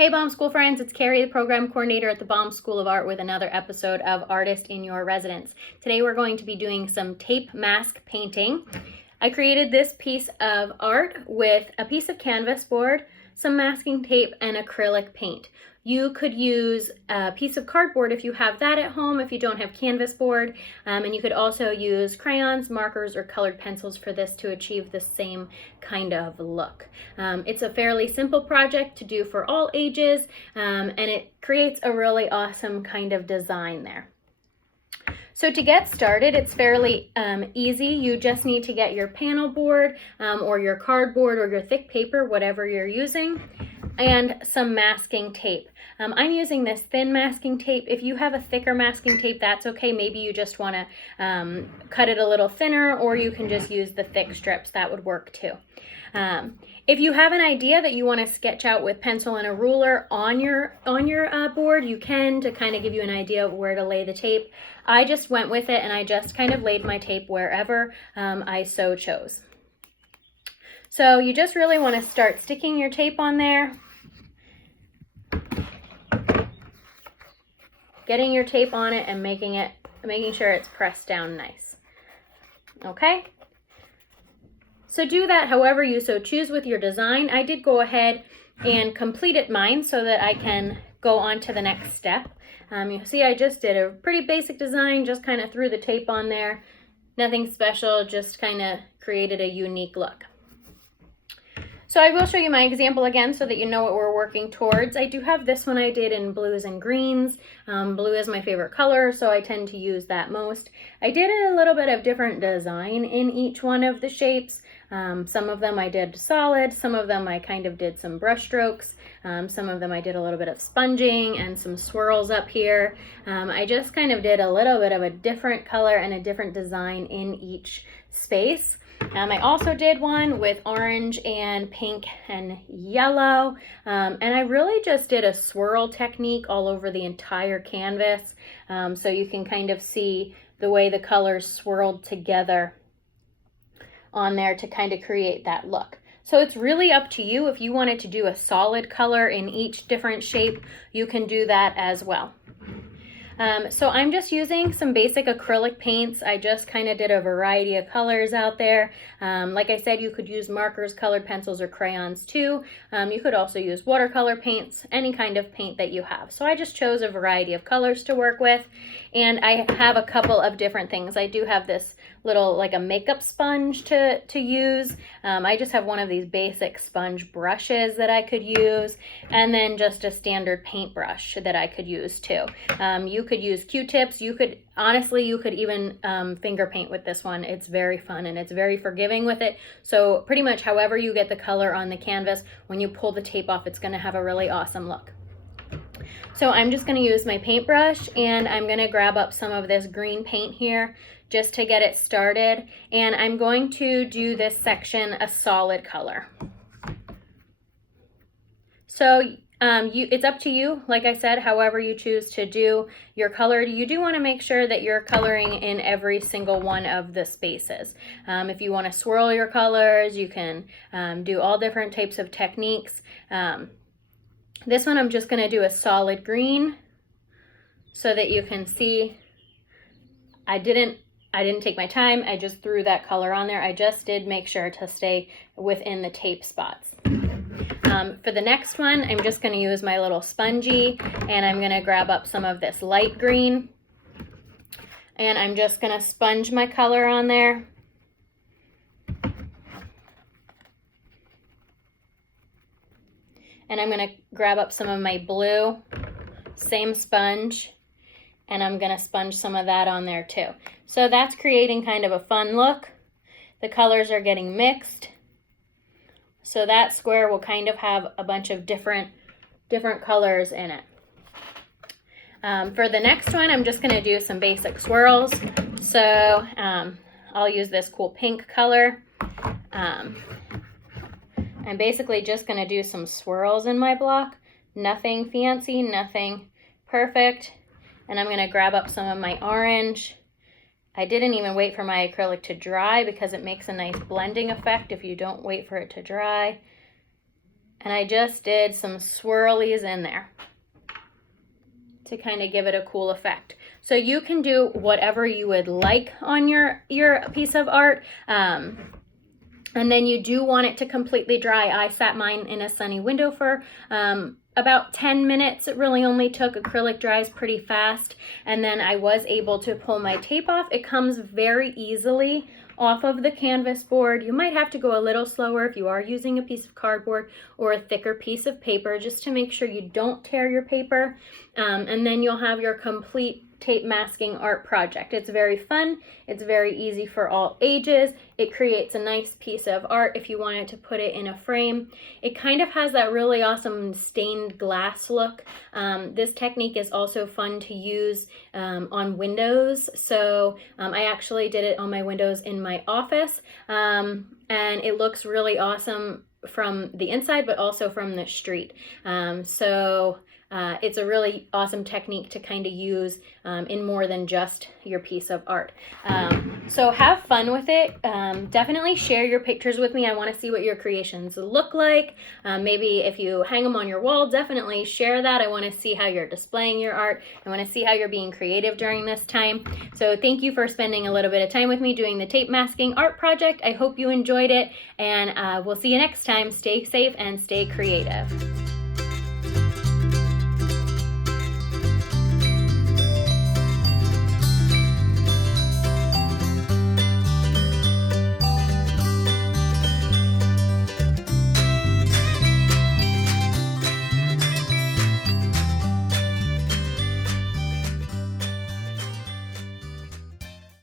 Hey Baum School friends, it's Karri, the program coordinator at the Baum School of Art with another episode of Artist in Your Residence. Today we're going to be doing some tape mask painting. I created this piece of art with a piece of canvas board, some masking tape, and acrylic paint. You could use a piece of cardboard if you have that at home, if you don't have canvas board, and you could also use crayons, markers, or colored pencils for this to achieve the same kind of look. It's a fairly simple project to do for all ages, and it creates a really awesome kind of design there. So to get started, it's fairly easy. You just need to get your panel board or your cardboard or your thick paper, whatever you're using, and some masking tape. I'm using this thin masking tape. If you have a thicker masking tape, that's okay. Maybe you just want to cut it a little thinner, or you can just use the thick strips. That would work too. If you have an idea that you want to sketch out with pencil and a ruler on your board, you can, to kind of give you an idea of where to lay the tape. I just went with it and I just kind of laid my tape wherever I so chose. So you just really want to start sticking your tape on there, getting your tape on it and making sure it's pressed down nice. Okay? So do that however you so choose with your design. I did go ahead and completed mine so that I can go on to the next step. You see I just did a pretty basic design, just kind of threw the tape on there. Nothing special, just kind of created a unique look. So I will show you my example again so that you know what we're working towards. I do have this one I did in blues and greens. Blue is my favorite color, so I tend to use that most. I did a little bit of different design in each one of the shapes. Some of them I did solid, some of them I kind of did some brush strokes, some of them I did a little bit of sponging and some swirls up here. I just kind of did a little bit of a different color and a different design in each space. I also did one with orange and pink and yellow, and I really just did a swirl technique all over the entire canvas, so you can kind of see the way the colors swirled together on there to kind of create that look. So it's really up to you. If you wanted to do a solid color in each different shape, you can do that as well. So I'm just using some basic acrylic paints. I just kind of did a variety of colors out there. Like I said, you could use markers, colored pencils, or crayons too. You could also use watercolor paints, any kind of paint that you have. So I just chose a variety of colors to work with, and I have a couple of different things. I do have this little, like a makeup sponge to use. I just have one of these basic sponge brushes that I could use, and then just a standard paintbrush that I could use too. You could use Q-tips. You could even finger paint with this one. It's very fun and it's very forgiving with it. So pretty much however you get the color on the canvas, when you pull the tape off, it's going to have a really awesome look. So I'm just going to use my paintbrush, and I'm going to grab up some of this green paint here just to get it started. And I'm going to do this section a solid color. So it's up to you, like I said, however you choose to do your color. You do want to make sure that you're coloring in every single one of the spaces. If you want to swirl your colors, you can do all different types of techniques. This one I'm just going to do a solid green so that you can see I didn't take my time. I just threw that color on there. I just did make sure to stay within the tape spots. For the next one, I'm just going to use my little spongy, and I'm going to grab up some of this light green, and I'm just going to sponge my color on there. And I'm going to grab up some of my blue, same sponge, and I'm going to sponge some of that on there too. So that's creating kind of a fun look. The colors are getting mixed. So that square will kind of have a bunch of different colors in it. For the next one, I'm just going to do some basic swirls. So I'll use this cool pink color. I'm basically just going to do some swirls in my block. Nothing fancy, nothing perfect. And I'm going to grab up some of my orange. I didn't even wait for my acrylic to dry because it makes a nice blending effect if you don't wait for it to dry. And I just did some swirlies in there to kind of give it a cool effect. So you can do whatever you would like on your piece of art. And then you do want it to completely dry. I sat mine in a sunny window for about 10 minutes. It really only took. Acrylic dries pretty fast. And then I was able to pull my tape off. It comes very easily off of the canvas board. You might have to go a little slower if you are using a piece of cardboard or a thicker piece of paper, just to make sure you don't tear your paper. And then you'll have your complete tape masking art project. It's very fun. It's very easy for all ages. It creates a nice piece of art if you wanted to put it in a frame. It kind of has that really awesome stained glass look. This technique is also fun to use on windows. So I actually did it on my windows in my office, and it looks really awesome from the inside, but also from the street. It's a really awesome technique to kind of use in more than just your piece of art. So have fun with it. Definitely share your pictures with me. I want to see what your creations look like. Maybe if you hang them on your wall, definitely share that. I want to see how you're displaying your art. I want to see how you're being creative during this time. So thank you for spending a little bit of time with me doing the tape masking art project. I hope you enjoyed it, and we'll see you next time. Stay safe and stay creative.